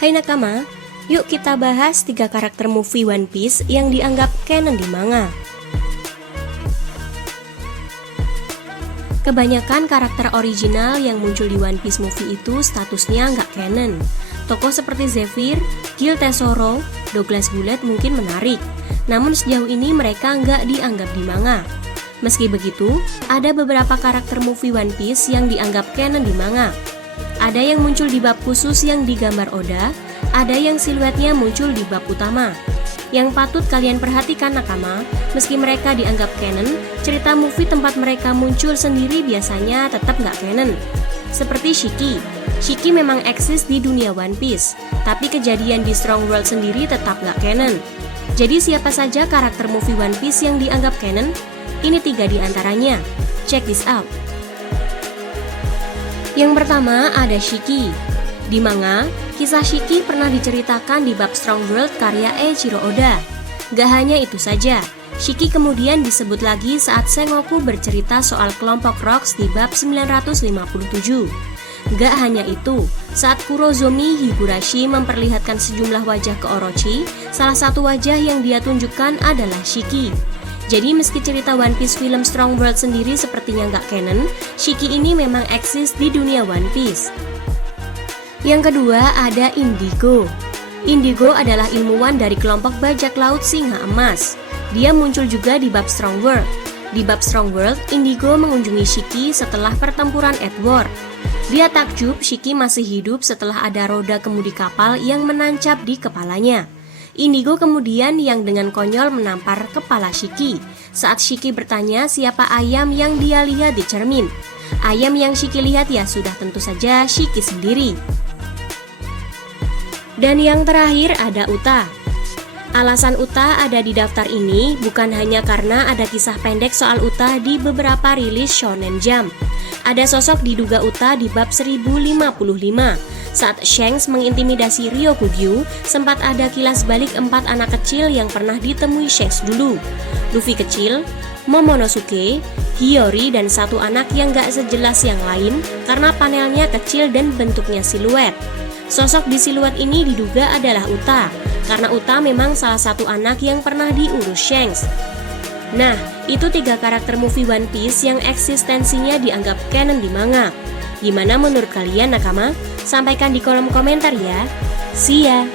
Hai nakama, yuk kita bahas 3 karakter movie One Piece yang dianggap canon di manga. Kebanyakan karakter original yang muncul di One Piece movie itu statusnya nggak canon. Tokoh seperti Zephyr, Gil Tesoro, Douglas Bullet mungkin menarik, namun sejauh ini mereka nggak dianggap di manga. Meski begitu, ada beberapa karakter movie One Piece yang dianggap canon di manga. Ada yang muncul di bab khusus yang digambar Oda, ada yang siluetnya muncul di bab utama. Yang patut kalian perhatikan nakama, meski mereka dianggap canon, cerita movie tempat mereka muncul sendiri biasanya tetap nggak canon. Seperti Shiki. Shiki memang eksis di dunia One Piece, tapi kejadian di Strong World sendiri tetap nggak canon. Jadi siapa saja karakter movie One Piece yang dianggap canon? Ini 3 di antaranya. Check this out. Yang pertama ada Shiki. Di manga, kisah Shiki pernah diceritakan di bab Strong World karya Eiichiro Oda. Gak hanya itu saja, Shiki kemudian disebut lagi saat Sengoku bercerita soal kelompok Rocks di bab 957. Gak hanya itu, saat Kurozomi Higurashi memperlihatkan sejumlah wajah ke Orochi, salah satu wajah yang dia tunjukkan adalah Shiki. Jadi meski cerita One Piece film Strong World sendiri sepertinya nggak canon, Shiki ini memang eksis di dunia One Piece. Yang kedua ada Indigo. Indigo adalah ilmuwan dari kelompok bajak laut Singa Emas. Dia muncul juga di bab Strong World. Di bab Strong World, Indigo mengunjungi Shiki setelah pertempuran Edward. Dia takjub Shiki masih hidup setelah ada roda kemudi kapal yang menancap di kepalanya. Indigo kemudian yang dengan konyol menampar kepala Shiki saat Shiki bertanya siapa ayam yang dia lihat di cermin. Ayam yang Shiki lihat ya sudah tentu saja Shiki sendiri. Dan yang terakhir ada Uta. Alasan Uta ada di daftar ini bukan hanya karena ada kisah pendek soal Uta di beberapa rilis Shonen Jump. Ada sosok diduga Uta di bab 1055. Saat Shanks mengintimidasi Ryokugyu, sempat ada kilas balik 4 anak kecil yang pernah ditemui Shanks dulu. Luffy kecil, Momonosuke, Hiyori, dan 1 anak yang gak sejelas yang lain karena panelnya kecil dan bentuknya siluet. Sosok di siluet ini diduga adalah Uta, karena Uta memang salah satu anak yang pernah diurus Shanks. Nah, itu 3 karakter movie One Piece yang eksistensinya dianggap canon di manga. Gimana menurut kalian nakama? Sampaikan di kolom komentar ya. See ya!